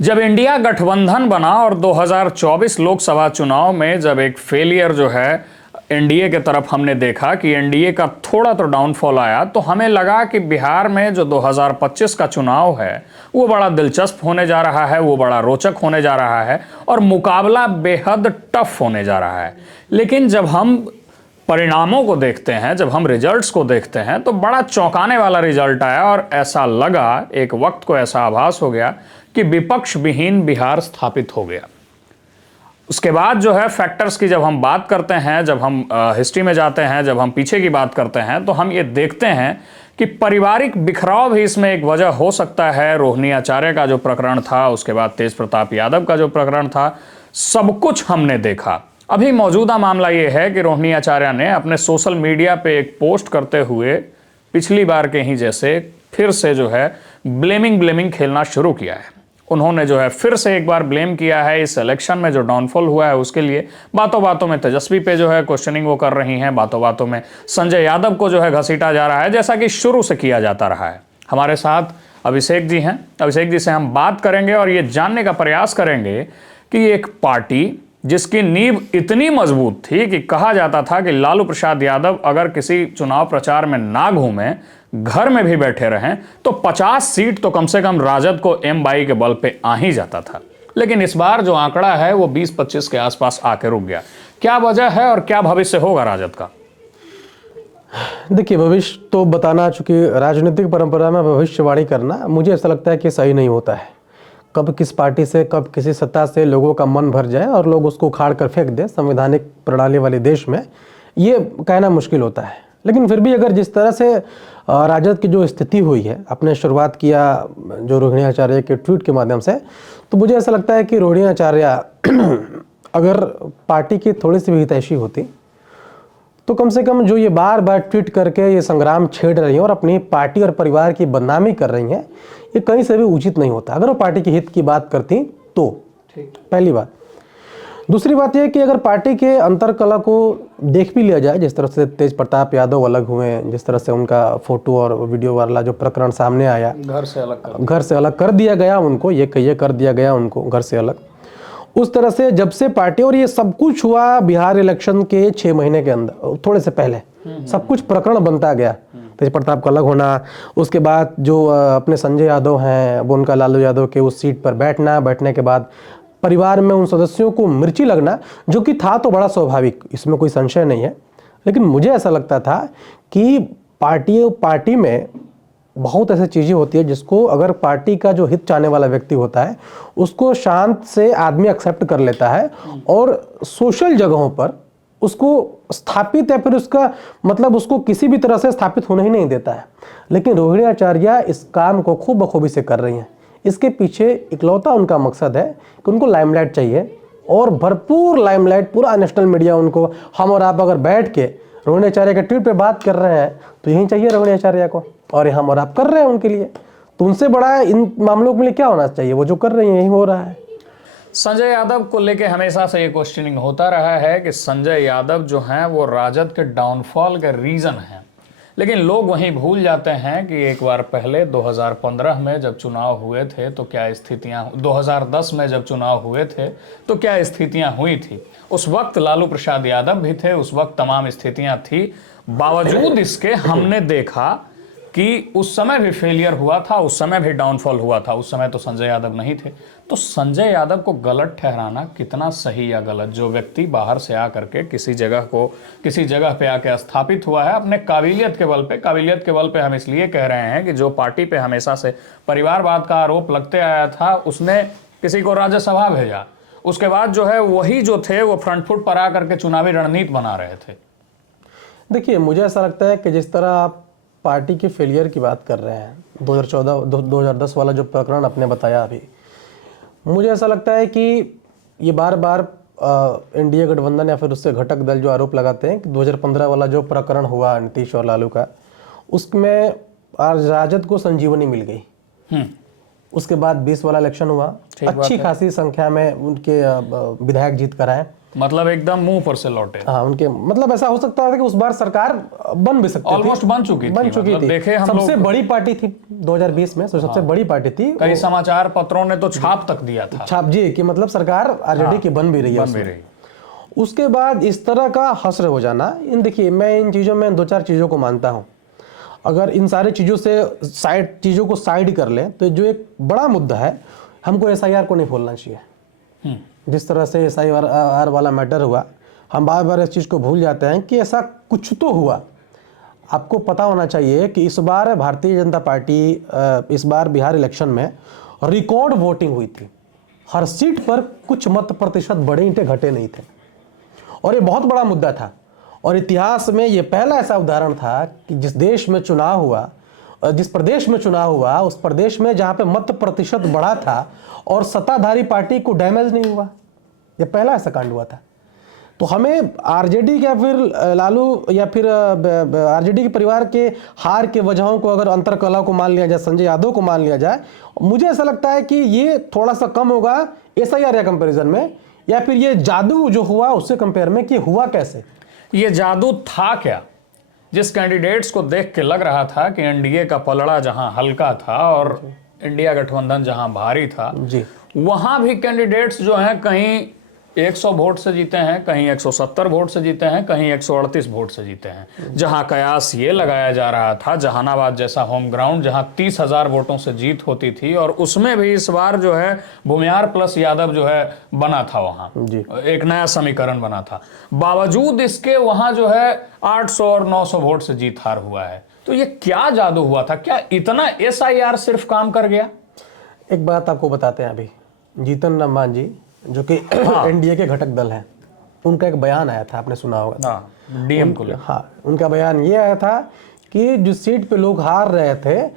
जब इंडिया गठबंधन बना और 2024 लोकसभा चुनाव में जब एक फेलियर जो है एनडीए के तरफ हमने देखा कि एनडीए का थोड़ा तो डाउनफॉल आया, तो हमें लगा कि बिहार में जो 2025 का चुनाव है वो बड़ा दिलचस्प होने जा रहा है, वो बड़ा रोचक होने जा रहा है और मुकाबला बेहद टफ होने जा रहा है। लेकिन जब हम परिणामों को देखते हैं, जब हम रिजल्ट्स को देखते हैं, तो बड़ा चौंकाने वाला रिजल्ट आया और ऐसा लगा, एक वक्त को ऐसा आभास हो गया कि विपक्ष विहीन बिहार स्थापित हो गया। उसके बाद जो है फैक्टर्स की जब हम बात करते हैं, जब हम हिस्ट्री में जाते हैं, जब हम पीछे की बात करते हैं, तो हम ये देखते हैं कि पारिवारिक बिखराव भी इसमें एक वजह हो सकता है। रोहिणी आचार्य का जो प्रकरण था, उसके बाद तेज प्रताप यादव का जो प्रकरण था, सब कुछ हमने देखा। अभी मौजूदा मामला ये है कि रोहिणी आचार्य ने अपने सोशल मीडिया पे एक पोस्ट करते हुए पिछली बार के ही जैसे फिर से जो है ब्लेमिंग खेलना शुरू किया है। उन्होंने जो है फिर से एक बार ब्लेम किया है इस इलेक्शन में जो डाउनफॉल हुआ है उसके लिए। बातों बातों में तेजस्वी पे जो है क्वेश्चनिंग वो कर रही हैं, बातों बातों में संजय यादव को जो है घसीटा जा रहा है, जैसा कि शुरू से किया जाता रहा है। हमारे साथ अभिषेक जी हैं, अभिषेक जी से हम बात करेंगे और ये जानने का प्रयास करेंगे कि एक पार्टी जिसकी नींव इतनी मजबूत थी कि कहा जाता था कि लालू प्रसाद यादव अगर किसी चुनाव प्रचार में ना घूमे, घर में भी बैठे रहें, तो 50 सीट तो कम से कम राजद को M22 के बल पे आ ही जाता था। लेकिन इस बार जो आंकड़ा है वो 20-25 के आसपास आके रुक गया। क्या वजह है और क्या भविष्य होगा राजद का? देखिए, भविष्य तो बताना, चूंकि राजनीतिक परंपरा में भविष्यवाणी करना मुझे ऐसा लगता है कि सही नहीं होता है। कब किस पार्टी से, कब किसी सत्ता से लोगों का मन भर जाए और लोग उसको उखाड़ कर फेंक दें संवैधानिक प्रणाली वाले देश में, ये कहना मुश्किल होता है। लेकिन फिर भी अगर जिस तरह से राजद की जो स्थिति हुई है, आपने शुरुआत किया जो रोहिणी आचार्य के ट्वीट के माध्यम से, तो मुझे ऐसा लगता है कि रोहिणी आचार्य अगर पार्टी की थोड़ी सी भी हितैषी होती तो कम से कम जो ये बार बार ट्वीट करके ये संग्राम छेड़ रही हैं और अपनी पार्टी और परिवार की बदनामी कर रही हैं, ये कहीं से भी उचित नहीं होता। अगर वो पार्टी के हित की बात करती तो पहली बात। दूसरी बात यह कि अगर पार्टी के अंतरकला को देख भी लिया जाए, जिस तरह से तेज प्रताप यादव अलग हुए, जिस तरह से उनका फोटो और वीडियो वाला जो प्रकरण सामने आया, घर से अलग कर दिया गया उनको, ये कर दिया गया उनको घर से अलग। उस तरह से जब से पार्टी, और ये सब कुछ हुआ बिहार इलेक्शन के 6 महीने के अंदर, थोड़े से पहले सब कुछ प्रकरण बनता गया। तेज प्रताप का अलग होना, उसके बाद जो अपने संजय यादव हैं वो उनका लालू यादव के उस सीट पर बैठने के बाद परिवार में उन सदस्यों को मिर्ची लगना, जो कि था तो बड़ा स्वाभाविक, इसमें कोई संशय नहीं है। लेकिन मुझे ऐसा लगता था कि पार्टी में बहुत ऐसी चीज़ें होती है जिसको अगर पार्टी का जो हित चाहने वाला व्यक्ति होता है उसको शांत से आदमी एक्सेप्ट कर लेता है और सोशल जगहों पर उसको स्थापित या फिर उसका मतलब उसको किसी भी तरह से स्थापित होने ही नहीं देता है। लेकिन रोहिणी आचार्य इस काम को खूब बखूबी से कर रही हैं। इसके पीछे इकलौता उनका मकसद है कि उनको लाइमलाइट चाहिए और भरपूर लाइमलाइट, पूरा नेशनल मीडिया उनको, हम और आप अगर बैठ के रोहिणी आचार्य के ट्वीट पे बात कर रहे हैं तो यही चाहिए रोहिणी आचार्य को, और हम और आप कर रहे हैं उनके लिए, तो उनसे बड़ा इन मामलों के लिए क्या होना चाहिए? वो जो कर रही हैं यही हो रहा है। संजय यादव को लेके हमेशा से ये क्वेश्चनिंग होता रहा है कि संजय यादव जो हैं वो राजद के डाउनफॉल के रीजन हैं। लेकिन लोग वहीं भूल जाते हैं कि एक बार पहले 2015 में जब चुनाव हुए थे तो क्या स्थितियां, 2010 में जब चुनाव हुए थे तो क्या स्थितियां हुई थी। उस वक्त लालू प्रसाद यादव भी थे, उस वक्त तमाम स्थितियां थी। बावजूद इसके हमने देखा कि उस समय भी फेलियर हुआ था, उस समय भी डाउनफॉल हुआ था। उस समय तो संजय यादव नहीं थे। तो संजय यादव को गलत ठहराना कितना सही या गलत? जो व्यक्ति बाहर से आकर के किसी जगह पे आके स्थापित हुआ है अपने काबिलियत के बल पे हम इसलिए कह रहे हैं कि जो पार्टी पे हमेशा से परिवारवाद का आरोप लगते आया था, उसने किसी को राज्यसभा भेजा। उसके बाद जो है वही जो थे वो फ्रंट फुट पर आकर के चुनावी रणनीति बना रहे थे। देखिए, मुझे ऐसा लगता है कि जिस तरह आप पार्टी के फेलियर की बात कर रहे हैं, 2010 वाला जो प्रकरण आपने बताया अभी, मुझे ऐसा लगता है कि ये बार बार एनडीए गठबंधन या फिर उससे घटक दल जो आरोप लगाते हैं कि 2015 वाला जो प्रकरण हुआ नीतीश और लालू का, उसमें आज राजद को संजीवनी मिल गई। उसके बाद 20 वाला इलेक्शन हुआ, अच्छी खासी संख्या में उनके विधायक जीत कर आए। मतलब एकदम मुंह पर से लौटे। हाँ, उनके मतलब ऐसा हो सकता था कि उस बार सरकार बन भी सकती थी, ऑलमोस्ट बन चुकी थी। देखे हम सबसे लोग, बड़ी पार्टी थी 2020 में, सबसे बड़ी पार्टी थी। कई समाचार पत्रों ने तो छाप तक दिया था, छाप जी, कि मतलब सरकार आरजेडी की बन भी रही है, बन भी रही। उसके बाद इस तरह का हश्र हो जाना, देखिए मैं इन चीज़ों में 2-4 चीज़ों को मानता हूँ। अगर इन सारी चीज़ों से चीज़ों को साइड कर लें तो जो एक बड़ा मुद्दा है, हमको एसआईआर को नहीं भूलना चाहिए। जिस तरह से एसआईआर वाला मैटर हुआ, हम बार बार इस चीज़ को भूल जाते हैं कि ऐसा कुछ तो हुआ। आपको पता होना चाहिए कि इस बार भारतीय जनता पार्टी, इस बार बिहार इलेक्शन में रिकॉर्ड वोटिंग हुई थी। हर सीट पर कुछ मत प्रतिशत बढ़े ईंटे घटे नहीं थे, और ये बहुत बड़ा मुद्दा था। और इतिहास में ये पहला ऐसा उदाहरण था कि जिस देश में चुनाव हुआ, जिस प्रदेश में चुनाव हुआ, उस प्रदेश में जहाँ पे मत प्रतिशत बढ़ा था और सत्ताधारी पार्टी को डैमेज नहीं हुआ। ये पहला ऐसा कांड हुआ था। तो हमें आरजेडी या फिर लालू या फिर आरजेडी के परिवार के हार के वजहों को, अगर अंतरकलह को मान लिया जाए, संजय यादव को मान लिया जाए, मुझे ऐसा लगता है कि ये थोड़ा सा कम होगा एसआईआर या कंपैरिजन में, या फिर ये जादू जो हुआ उससे कंपेयर में कि हुआ कैसे। ये जादू था क्या? जिस कैंडिडेट्स को देख के लग रहा था कि एनडीए का पलड़ा जहां हल्का था और इंडिया गठबंधन जहां भारी था जी, वहां भी कैंडिडेट्स जो हैं कहीं 100 वोट से जीते हैं, कहीं 170 वोट से जीते हैं, कहीं 138 वोट से जीते हैं। जहां कयास ये लगाया जा रहा था, जहानाबाद जैसा होम ग्राउंड जहां 30,000 वोटों से जीत होती थी, और उसमें भी इस बार जो है भूमियार प्लस यादव जो है बना था, वहां जी, एक नया समीकरण बना था। बावजूद इसके वहां जो है 800 और 900 वोट से जीत हार हुआ है। तो ये क्या जादू हुआ था? क्या इतना एसआईआर सिर्फ काम कर गया? एक बात आपको बताते हैं। अभी जीतन राम मांझी जो कि एनडीए के घटक दल हैं, उनका एक बयान आया था, आपने सुना होगा। डीएम को लेकर। हाँ, उनका बयान ये आया था कि जिस सीट पे लोग हार रहे थे,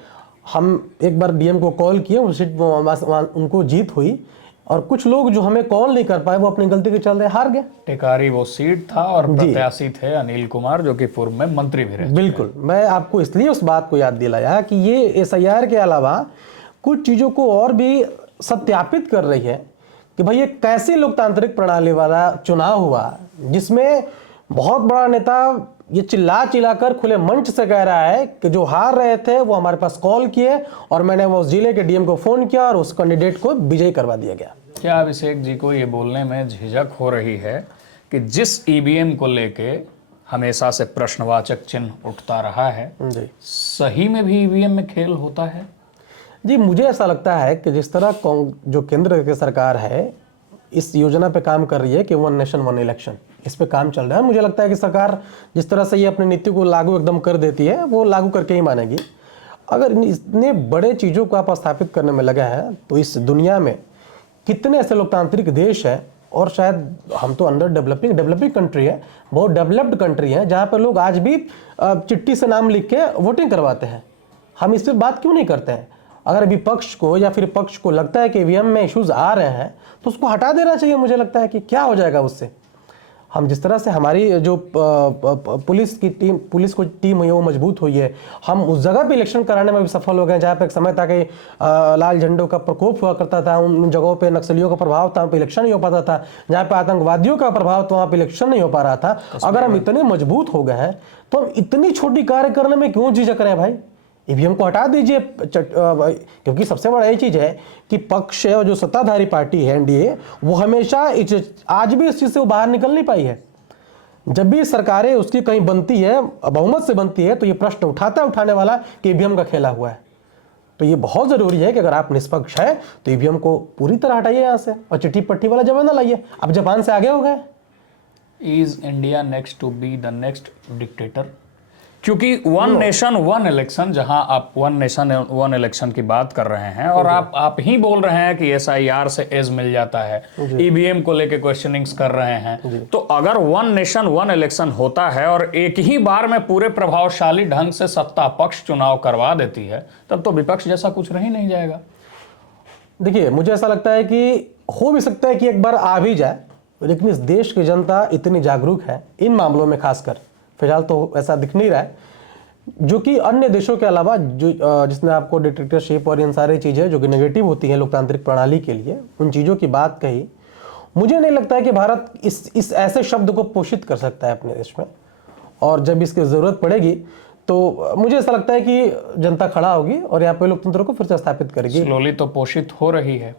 हम एक बार डीएम को कॉल किए, उस सीट पर उनको जीत हुई, और कुछ लोग जो हमें कॉल नहीं कर पाए वो अपनी गलती के चलते हार गए। टेकारी वो सीट था और प्रत्याशी थे अनिल कुमार, जो कि पूर्व में मंत्री भी रहे। बिल्कुल, मैं आपको इसलिए उस बात को याद दिलाया कि ये एसआईआर के अलावा कुछ चीज़ों को और भी सत्यापित कर रही है कि भाई ये कैसी लोकतांत्रिक प्रणाली वाला चुनाव हुआ, जिसमें बहुत बड़ा नेता ये चिल्ला कर खुले मंच से कह रहा है कि जो हार रहे थे वो हमारे पास कॉल किए और मैंने वो जिले के डीएम को फोन किया और उस कैंडिडेट को विजयी करवा दिया गया। क्या अभिषेक जी को ये बोलने में झिझक हो रही है कि जिस ईवीएम को लेके हमेशा से प्रश्नवाचक चिन्ह उठता रहा है, जी, सही में भी ईवीएम में खेल होता है? जी, मुझे ऐसा लगता है कि जिस तरह जो केंद्र की सरकार है इस योजना पे काम कर रही है कि 1 नेशन 1 इलेक्शन, इस पे काम चल रहा है, मुझे लगता है कि सरकार जिस तरह से ये अपनी नीति को लागू एकदम कर देती है वो लागू करके ही मानेगी। अगर इतने बड़े चीज़ों को आप स्थापित करने में लगा है तो इस दुनिया में कितने ऐसे लोकतांत्रिक देश हैं, और शायद हम तो अंडर डेवलपिंग कंट्री है, बहुत डेवलप्ड कंट्री है, जहाँ पर लोग आज भी चिट्ठी से नाम लिख के वोटिंग करवाते हैं। हम इस पर बात क्यों नहीं करते हैं? अगर विपक्ष को या फिर पक्ष को लगता है कि ईवीएम में इश्यूज आ रहे हैं तो उसको हटा देना चाहिए। मुझे लगता है कि क्या हो जाएगा उससे। हम जिस तरह से हमारी जो पुलिस को टीम हुई है वो मजबूत हुई है, हम उस जगह पे इलेक्शन कराने में भी सफल हो गए जहाँ पे एक समय था कि लाल झंडों का प्रकोप हुआ करता था, उन जगहों पे नक्सलियों का प्रभाव था, वहाँ पे इलेक्शन नहीं हो पाता था, जहाँ पे आतंकवादियों का प्रभाव था वहाँ पे इलेक्शन नहीं हो पा रहा था। अगर हम इतने मजबूत हो गए हैं तो हम इतनी छोटी कार्य करने में क्यों झिझक रहे हैं भाई? ईवीएम को हटा दीजिए, क्योंकि सबसे बड़ा ये चीज है कि पक्ष है और जो सत्ताधारी पार्टी है एनडीए, वो हमेशा आज भी इस चीज से बाहर निकल नहीं पाई है। जब भी सरकारें उसकी कहीं बनती है, बहुमत से बनती है, तो ये प्रश्न उठाने वाला कि ईवीएम का खेला हुआ है। तो ये बहुत जरूरी है कि अगर आप निष्पक्ष है तो ईवीएम को पूरी तरह हटाइए यहाँ से और चिट्ठी पट्टी वाला जमाना लाइए। अब जापान से आगे हो गए। Is India next to be the next dictator? क्योंकि 1 नेशन 1 इलेक्शन, जहां आप 1 नेशन 1 इलेक्शन की बात कर रहे हैं और आप ही बोल रहे हैं कि एसआईआर से एज मिल जाता है, ईवीएम को लेके क्वेश्चनिंग्स कर रहे हैं, तो अगर 1 नेशन 1 इलेक्शन होता है और एक ही बार में पूरे प्रभावशाली ढंग से सत्ता पक्ष चुनाव करवा देती है, तब तो विपक्ष जैसा कुछ रह ही नहीं जाएगा। देखिए, मुझे ऐसा लगता है कि हो भी सकता है कि एक बार आ भी जाए, लेकिन इस देश की जनता इतनी जागरूक है इन मामलों में, खासकर फिलहाल तो ऐसा दिख नहीं रहा है, जो कि अन्य देशों के अलावा जो जिसने आपको डिक्टेटरशिप और इन सारी चीज़ें जो कि नेगेटिव होती हैं लोकतांत्रिक प्रणाली के लिए, उन चीज़ों की बात कही, मुझे नहीं लगता है कि भारत इस ऐसे शब्द को पोषित कर सकता है अपने देश में, और जब इसकी ज़रूरत पड़ेगी तो मुझे ऐसा लगता है कि जनता खड़ा होगी और यहाँ पे लोकतंत्र को फिर से स्थापित करेगी। स्लोली तो पोषित हो रही है।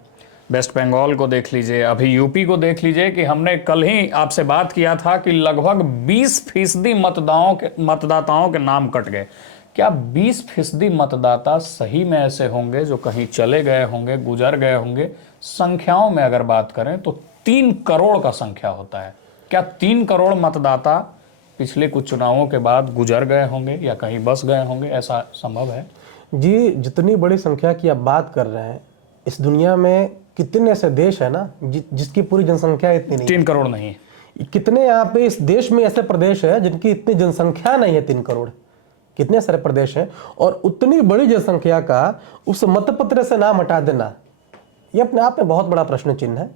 वेस्ट बंगाल को देख लीजिए, अभी यूपी को देख लीजिए कि हमने कल ही आपसे बात किया था कि लगभग 20% मतदाताओं के नाम कट गए। क्या 20% मतदाता सही में ऐसे होंगे जो कहीं चले गए होंगे, गुजर गए होंगे? संख्याओं में अगर बात करें तो 3 करोड़ का संख्या होता है। क्या 3 करोड़ मतदाता पिछले कुछ चुनावों के बाद गुजर गए होंगे या कहीं बस गए होंगे? ऐसा संभव है? जी, जितनी बड़ी संख्या की आप बात कर रहे हैं, इस दुनिया में कितने ऐसे देश है ना जिसकी पूरी जनसंख्या इतनी नहीं, 3 करोड़ नहीं है। कितने यहाँ पे इस देश में ऐसे प्रदेश है जिनकी इतनी जनसंख्या नहीं है 3 करोड़? कितने सारे प्रदेश हैं, और उतनी बड़ी जनसंख्या का उस मतपत्र से नाम हटा देना, ये अपने आप में बहुत बड़ा प्रश्न चिन्ह है।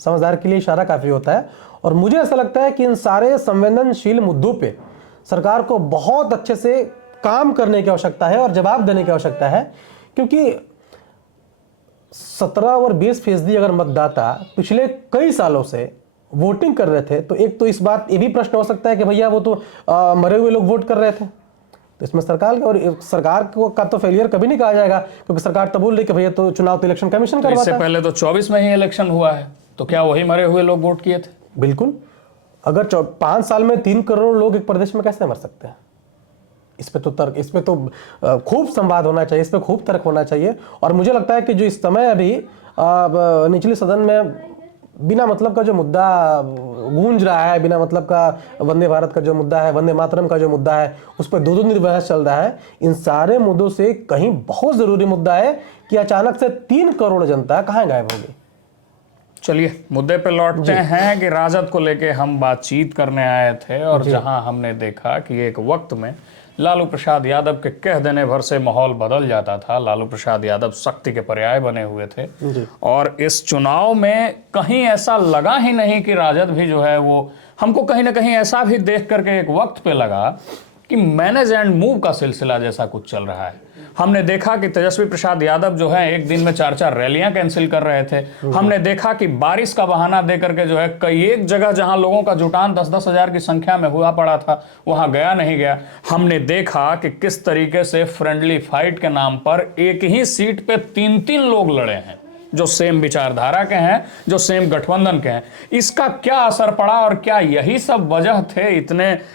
समझदार के लिए इशारा काफी होता है, और मुझे ऐसा लगता है कि इन सारे संवेदनशील मुद्दों पे सरकार को बहुत अच्छे से काम करने की आवश्यकता है और जवाब देने की आवश्यकता है, क्योंकि 17 और 20% अगर मतदाता पिछले कई सालों से वोटिंग कर रहे थे, तो एक तो इस बात ये भी प्रश्न हो सकता है कि भैया वो तो मरे हुए लोग वोट कर रहे थे। तो इसमें सरकार का तो फेलियर कभी नहीं कहा जाएगा, क्योंकि सरकार तो बोल रही कि भैया तो चुनाव तो इलेक्शन कमीशन करवाता है। इससे पहले तो 24 में ही इलेक्शन हुआ है, तो क्या वही मरे हुए लोग वोट किए थे? बिल्कुल। अगर 5 साल में 3 करोड़ लोग एक प्रदेश में कैसे मर सकते हैं? इस पे तो खूब संवाद होना चाहिए, इस पे खूब तर्क होना चाहिए। और मुझे लगता है कि जो इस समय अभी निचले सदन में बिना मतलब का जो मुद्दा गूंज रहा है, बिना मतलब का वंदे भारत का जो मुद्दा है, वंदे मातरम का जो मुद्दा है, उस पर 2 दिन बहस चल रहा है। इन सारे मुद्दों से कहीं बहुत जरूरी मुद्दा है कि अचानक से 3 करोड़ जनता कहाँ गायब होगी। चलिए मुद्दे पे लौटते हैं कि राजद को लेके हम बातचीत करने आए थे, और जहां हमने देखा कि एक वक्त में लालू प्रसाद यादव के कह देने भर से माहौल बदल जाता था। लालू प्रसाद यादव शक्ति के पर्याय बने हुए थे, और इस चुनाव में कहीं ऐसा लगा ही नहीं कि राजद भी जो है वो, हमको कहीं ना कहीं ऐसा भी देख करके एक वक्त पे लगा कि मैनेज एंड मूव का सिलसिला जैसा कुछ चल रहा है। हमने देखा कि तेजस्वी प्रसाद यादव जो है एक दिन में 4-4 रैलियां कैंसिल कर रहे थे। हमने देखा कि बारिश का बहाना दे करके जो है कई एक जगह जहां लोगों का जुटान 10-10 हजार की संख्या में हुआ पड़ा था, वहां गया नहीं गया। हमने देखा कि किस तरीके से फ्रेंडली फाइट के नाम पर एक ही सीट पे 3-3 लोग लड़े हैं, जो सेम विचारधारा के हैं, जो सेम गठबंधन के हैं। इसका क्या असर पड़ा, और क्या यही सब वजह थे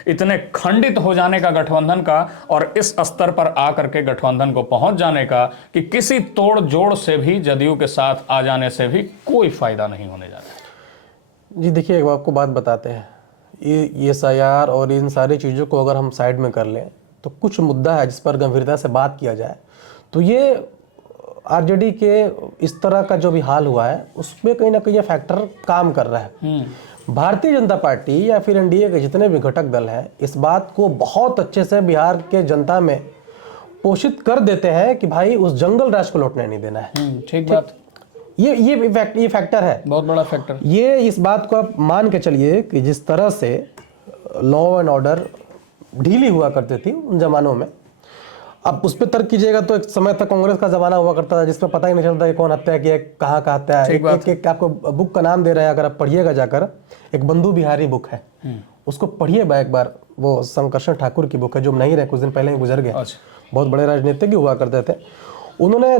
इतने खंडित हो जाने का गठबंधन का, और इस स्तर पर आकर के गठबंधन को पहुंच जाने का कि किसी तोड़ जोड़ से भी, जदयू के साथ आ जाने से भी कोई फायदा नहीं होने जा रहा? जी देखिए, एक आपको बात बताते हैं, ये SIR और इन सारी चीज़ों को अगर हम साइड में कर लें तो कुछ मुद्दा है जिस पर गंभीरता से बात किया जाए, तो ये RJD के इस तरह का जो भी हाल हुआ है उसमें कहीं ना कहीं ये फैक्टर काम कर रहा है। भारतीय जनता पार्टी या फिर NDA के जितने भी घटक दल हैं, इस बात को बहुत अच्छे से बिहार के जनता में पोषित कर देते हैं कि भाई उस जंगल राज को लौटने नहीं देना है। ठीक बात। ये फैक्टर है, बहुत बड़ा फैक्टर। ये इस बात को आप मान के चलिए कि जिस तरह से लॉ एंड ऑर्डर ढीली हुआ करती थी उन जमानों में, अब उस पर तर्क कीजिएगा तो एक समय तक कांग्रेस का जमाना हुआ करता था जिसमें पता ही नहीं चलता कि कौन हत्या किया, कहाँ का हत्या है। एक आपको बुक का नाम दे रहे हैं, अगर आप पढ़िएगा जाकर, एक बंधु बिहारी बुक है, उसको पढ़िए एक बार। वो शंकरशरण ठाकुर की बुक है, जो नहीं रहे, कुछ दिन पहले ही गुजर गए। बहुत बड़े राजनीतिज्ञ हुआ करते थे। उन्होंने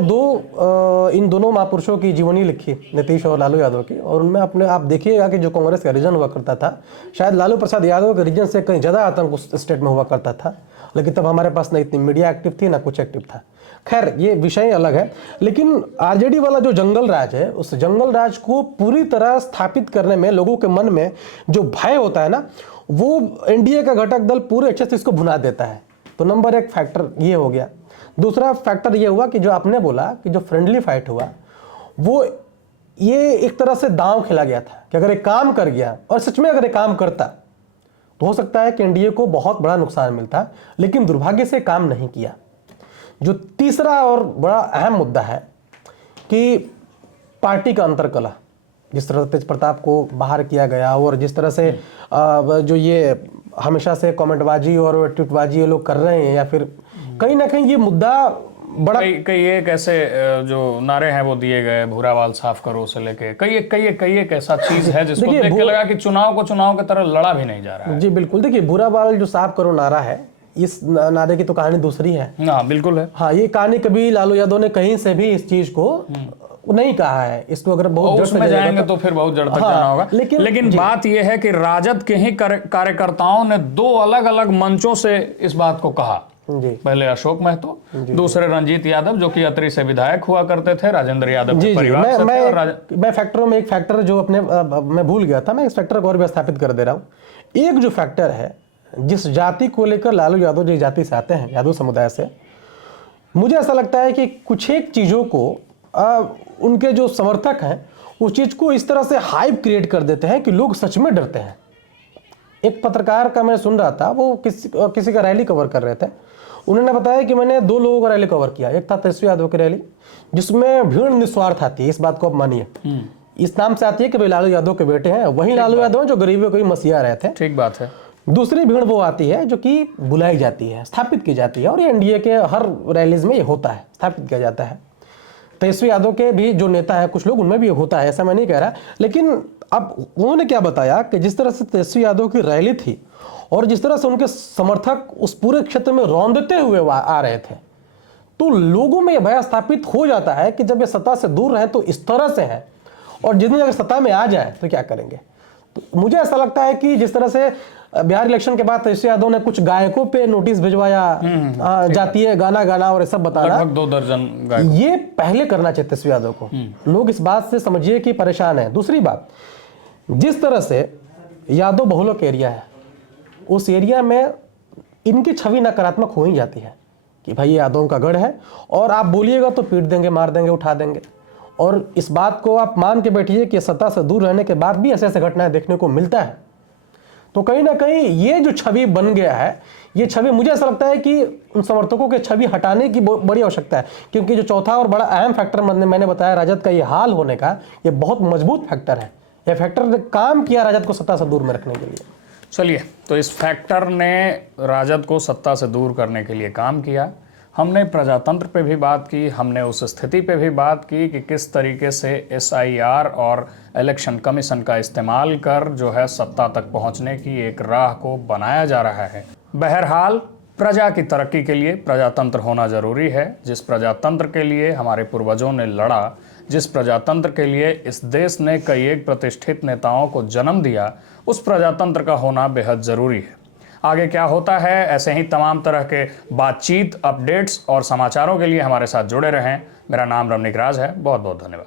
इन दोनों महापुरुषों की जीवनी लिखी, नीतीश और लालू यादव की, और उनमें आप देखिएगा कि जो कांग्रेस का रीजन हुआ करता था, शायद लालू प्रसाद यादव के रीजन से कहीं ज़्यादा आतंक उस स्टेट में हुआ करता था। लेकिन तब हमारे पास ना इतनी मीडिया एक्टिव थी, ना कुछ एक्टिव था। खैर, ये विषय अलग है। लेकिन RJD वाला जो जंगल राज है, उस जंगल राज को पूरी तरह स्थापित करने में लोगों के मन में जो भय होता है ना, वो NDA का घटक दल पूरे अच्छे से इसको भुना देता है। तो नंबर 1 फैक्टर ये हो गया। दूसरा फैक्टर ये हुआ कि जो आपने बोला कि जो फ्रेंडली फाइट हुआ, वो ये एक तरह से दांव खेला गया था कि अगर एक काम कर गया, और सच में अगर एक काम करता, तो हो सकता है कि NDA को बहुत बड़ा नुकसान मिलता, लेकिन दुर्भाग्य से काम नहीं किया। जो तीसरा और बड़ा अहम मुद्दा है कि पार्टी का अंतरकलह, जिस तरह तेज प्रताप को बाहर किया गया, और जिस तरह से जो ये हमेशा से कमेंटबाजी और ट्वीटबाजी ये लोग कर रहे हैं, या फिर कहीं ना कहीं ये मुद्दा बड़ा कई एक ऐसे जो नारे हैं वो दिए गए, भूरा बाल साफ करो से लेके कई एक ऐसा चीज है जिसको देखिए, देख के लगा कि चुनाव को चुनाव की तरह लड़ा भी नहीं जा रहा है। जी बिल्कुल, देखिए बुरा बाल जो साफ करो नारा है, इस नारे की तो कहानी दूसरी है। हाँ बिल्कुल है। हाँ, ये कहानी कभी लालू यादव ने कहीं से भी इस चीज को नहीं कहा है। इसको अगर बहुत जड़ से उसमें जाएगा जाएंगे तो फिर बहुत जड़ तक हाँ, जाना होगा। लेकिन बात यह है कि राजद के ही कार्यकर्ताओं ने दो अलग अलग मंचों से इस बात को कहा। जी पहले अशोक महतो, दूसरे रंजीत यादव जो कि अतरी से विधायक हुआ करते थे, राजेंद्र यादव के परिवार से थे। और मैं फैक्टरों में एक फैक्टर जो अपने मैं भूल गया था, मैं इस फैक्टर को और भी स्थापित कर दे रहा हूँ। एक जो फैक्टर है, जिस जाति को लेकर लालू यादव जिस जाति से आते हैं, यादव समुदाय से, मुझे ऐसा लगता है कि कुछ एक चीज़ों को उनके जो समर्थक हैं उस चीज़ को इस तरह से हाइप क्रिएट कर देते हैं कि लोग सच में डरते हैं। एक पत्रकार का मैं सुन रहा था, वो किसी का रैली कवर कर रहे थे। उन्होंने बताया कि मैंने 2 लोगों का रैली कवर किया। एक था तेजस्वी यादव की रैली, जिसमें भीड़ निस्वार्थ आती है, इस बात को आप मानिए। इस नाम से आती है कि भाई लालू यादव के बेटे हैं, वही लालू यादव हैं जो गरीबों के मसीहा रहे थे। ठीक बात है। दूसरी भीड़ वो आती है जो कि बुलाई जाती है, स्थापित की जाती है, और ये एनडीए के हर रैलीज में ये होता है, स्थापित किया जाता है। तेजस्वी यादव के भी जो नेता है कुछ लोग, उनमें भी होता है, ऐसा मैं नहीं कह रहा। लेकिन अब उन्होंने क्या बताया कि जिस तरह से तेजस्वी यादव की रैली थी और जिस तरह से उनके समर्थक उस पूरे क्षेत्र में रौंदते हुए आ रहे थे, तो लोगों में यह भय स्थापित हो जाता है कि जब ये सत्ता से दूर रहे तो इस तरह से है, और जिस दिन अगर सत्ता में आ जाए तो क्या करेंगे। तो मुझे ऐसा लगता है कि जिस तरह से बिहार इलेक्शन के बाद तेजस्वी यादव ने कुछ गायकों पे नोटिस भिजवाया, जातीय गाना गाना और सब बताना, लगभग 2 दर्जन गायक, ये पहले करना चाहिए तेजस्वी यादव को। लोग इस बात से समझिए कि परेशान है। दूसरी बात, जिस तरह से यादव बहुलक एरिया है, उस एरिया में इनकी छवि नकारात्मक हो ही जाती है कि भाई ये यादवों का गढ़ है, और आप बोलिएगा तो पीट देंगे, मार देंगे, उठा देंगे। और इस बात को आप मान के बैठिए कि सत्ता से दूर रहने के बाद भी ऐसे ऐसे घटनाएं देखने को मिलता है। तो कहीं ना कहीं ये जो छवि बन गया है, ये छवि मुझे ऐसा लगता है कि उन समर्थकों की छवि हटाने की बड़ी आवश्यकता है, क्योंकि जो चौथा और बड़ा अहम फैक्टर मैंने बताया, राजद का ये हाल होने का, ये बहुत मजबूत फैक्टर है। यह फैक्टर ने काम किया राजद को सत्ता से दूर में रखने के लिए। चलिए, तो इस फैक्टर ने राजद को सत्ता से दूर करने के लिए काम किया। हमने प्रजातंत्र पे भी बात की, हमने उस स्थिति पे भी बात की कि किस तरीके से SIR और इलेक्शन कमीशन का इस्तेमाल कर जो है सत्ता तक पहुंचने की एक राह को बनाया जा रहा है। बहरहाल, प्रजा की तरक्की के लिए प्रजातंत्र होना जरूरी है। जिस प्रजातंत्र के लिए हमारे पूर्वजों ने लड़ा, जिस प्रजातंत्र के लिए इस देश ने कई एक प्रतिष्ठित नेताओं को जन्म दिया, उस प्रजातंत्र का होना बेहद जरूरी है। आगे क्या होता है, ऐसे ही तमाम तरह के बातचीत, अपडेट्स और समाचारों के लिए हमारे साथ जुड़े रहें। मेरा नाम रमनिक राज है। बहुत बहुत धन्यवाद।